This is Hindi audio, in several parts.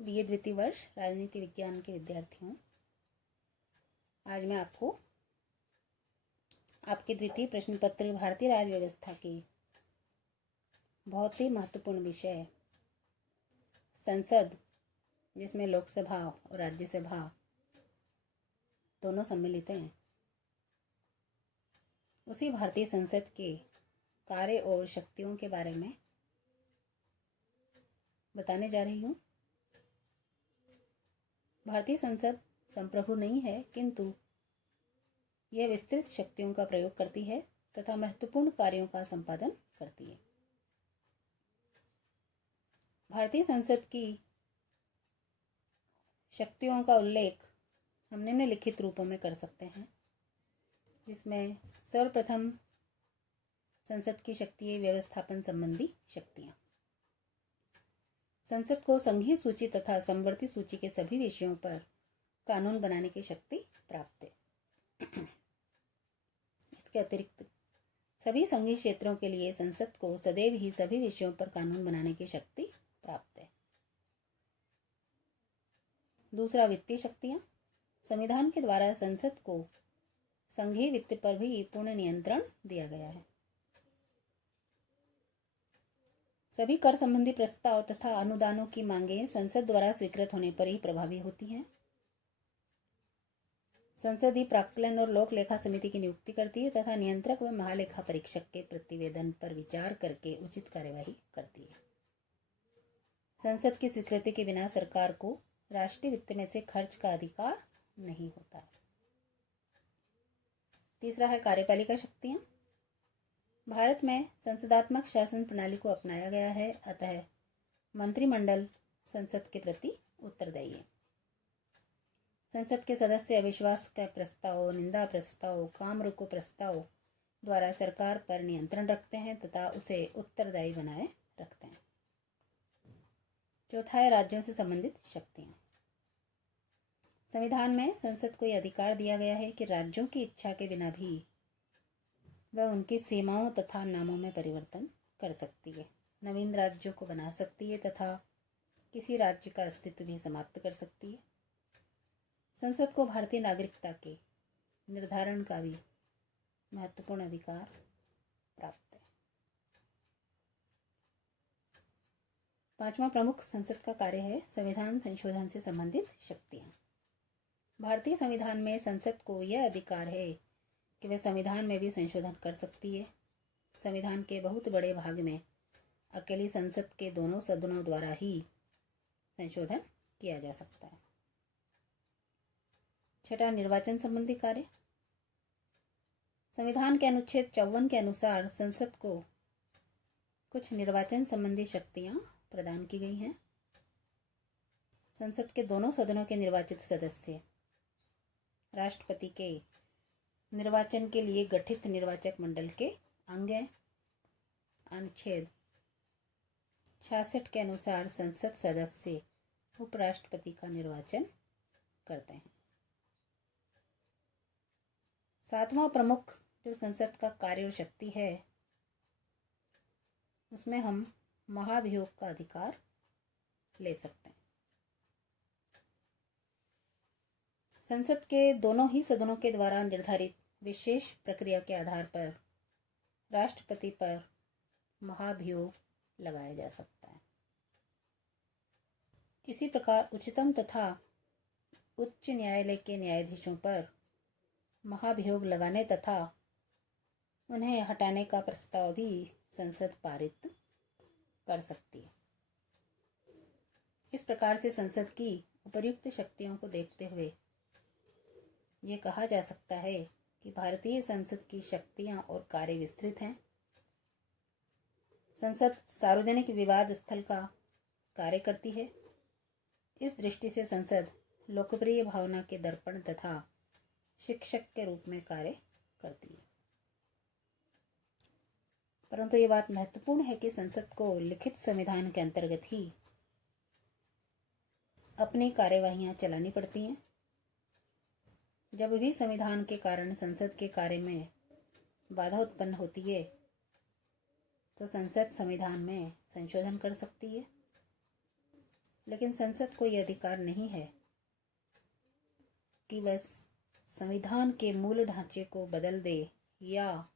बीए द्वितीय वर्ष राजनीति विज्ञान के विद्यार्थियों, आज मैं आपको आपके द्वितीय प्रश्न पत्र भारतीय राज्य व्यवस्था की बहुत ही महत्वपूर्ण विषय संसद, जिसमें लोकसभा और राज्यसभा दोनों सम्मिलित हैं, उसी भारतीय संसद के कार्य और शक्तियों के बारे में बताने जा रही हूँ। भारतीय संसद संप्रभु नहीं है, किंतु यह विस्तृत शक्तियों का प्रयोग करती है तथा महत्वपूर्ण कार्यों का संपादन करती है। भारतीय संसद की शक्तियों का उल्लेख हम निम्नलिखित रूपों में कर सकते हैं, जिसमें सर्वप्रथम संसद की शक्ति व्यवस्थापन संबंधी शक्तियाँ। संसद को संघीय सूची तथा समवर्ती सूची के सभी विषयों पर कानून बनाने की शक्ति प्राप्त है। इसके अतिरिक्त सभी संघीय क्षेत्रों के लिए संसद को सदैव ही सभी विषयों पर कानून बनाने की शक्ति प्राप्त है। दूसरा, वित्तीय शक्तियाँ। संविधान के द्वारा संसद को संघीय वित्त पर भी पूर्ण नियंत्रण दिया गया है। सभी कर संबंधी प्रस्ताव तथा अनुदानों की मांगें संसद द्वारा स्वीकृत होने पर ही प्रभावी होती हैं। संसद ही प्राक्कलन और लोक लेखा समिति की नियुक्ति करती है तथा नियंत्रक व महालेखा परीक्षक के प्रतिवेदन पर विचार करके उचित कार्यवाही करती है। संसद की स्वीकृति के बिना सरकार को राष्ट्रीय वित्त में से खर्च का अधिकार नहीं होता। तीसरा है कार्यपालिका शक्तियाँ। भारत में संसदात्मक शासन प्रणाली को अपनाया गया है, अतः मंत्रिमंडल संसद के प्रति उत्तरदायी है। संसद के सदस्य अविश्वास का प्रस्ताव, निंदा प्रस्ताव, काम रोको प्रस्ताव द्वारा सरकार पर नियंत्रण रखते हैं तथा उसे उत्तरदायी बनाए रखते हैं। चौथा है राज्यों से संबंधित शक्तियाँ। संविधान में संसद को यह अधिकार दिया गया है कि राज्यों की इच्छा के बिना भी वह उनकी सीमाओं तथा नामों में परिवर्तन कर सकती है, नवीन राज्यों को बना सकती है तथा किसी राज्य का अस्तित्व भी समाप्त कर सकती है। संसद को भारतीय नागरिकता के निर्धारण का भी महत्वपूर्ण अधिकार प्राप्त है। पांचवा प्रमुख संसद का कार्य है संविधान संशोधन से संबंधित शक्तियाँ। भारतीय संविधान में संसद को यह अधिकार है कि वह संविधान में भी संशोधन कर सकती है। संविधान के बहुत बड़े भाग में अकेली संसद के दोनों सदनों द्वारा ही संशोधन किया जा सकता है। छठा, निर्वाचन संबंधी कार्य। संविधान के अनुच्छेद 54 के अनुसार संसद को कुछ निर्वाचन संबंधी शक्तियां प्रदान की गई हैं। संसद के दोनों सदनों के निर्वाचित सदस्य राष्ट्रपति के निर्वाचन के लिए गठित निर्वाचक मंडल के अंग हैं। अनुच्छेद 66 के अनुसार संसद सदस्य उपराष्ट्रपति का निर्वाचन करते हैं। सातवां प्रमुख जो संसद का कार्य और शक्ति है, उसमें हम महाभियोग का अधिकार ले सकते हैं। संसद के दोनों ही सदनों के द्वारा निर्धारित विशेष प्रक्रिया के आधार पर राष्ट्रपति पर महाभियोग लगाया जा सकता है। इसी प्रकार उच्चतम तथा उच्च न्यायालय के न्यायाधीशों पर महाभियोग लगाने तथा उन्हें हटाने का प्रस्ताव भी संसद पारित कर सकती है। इस प्रकार से संसद की उपर्युक्त शक्तियों को देखते हुए ये कहा जा सकता है कि भारतीय संसद की शक्तियां और कार्य विस्तृत हैं। संसद सार्वजनिक विवाद स्थल का कार्य करती है। इस दृष्टि से संसद लोकप्रिय भावना के दर्पण तथा शिक्षक के रूप में कार्य करती है। परंतु ये बात महत्वपूर्ण है कि संसद को लिखित संविधान के अंतर्गत ही अपनी कार्यवाहियां चलानी पड़ती हैं। जब भी संविधान के कारण संसद के कार्य में बाधा उत्पन्न होती है तो संसद संविधान में संशोधन कर सकती है। लेकिन संसद को यह अधिकार नहीं है कि वह संविधान के मूल ढांचे को बदल दे या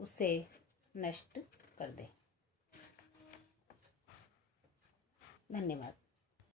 उसे नष्ट कर दे। धन्यवाद।